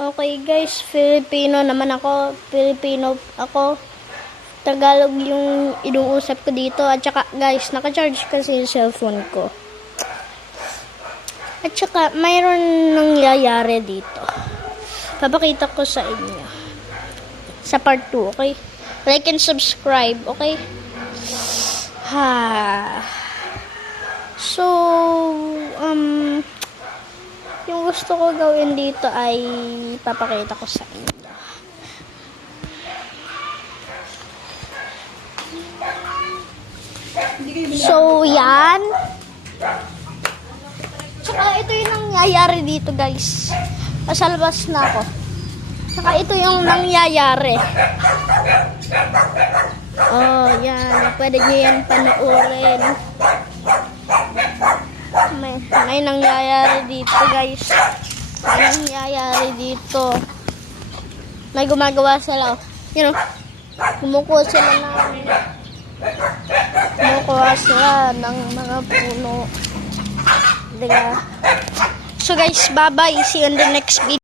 Okay guys, Filipino naman ako. Filipino ako. Tagalog yung inuusap ko dito. At saka guys, naka-charge kasi yung cellphone ko. At saka, mayroon nangyayari dito. Papakita ko sa inyo. Sa part 2, okay? Like and subscribe, okay? So, yung gusto ko gawin dito ay papakita ko sa inyo. So, yan. Tsaka ito yung nangyayari dito, guys. Nasa labas na ako. Tsaka ito yung nangyayari. Oh, yan. Pwede nyo yan panoorin. May nangyayari dito, guys. May nangyayari dito. May gumagawa sila. You know, kumukuha sila ng mga puno. Diba? So guys, bye-bye. See you in the next video.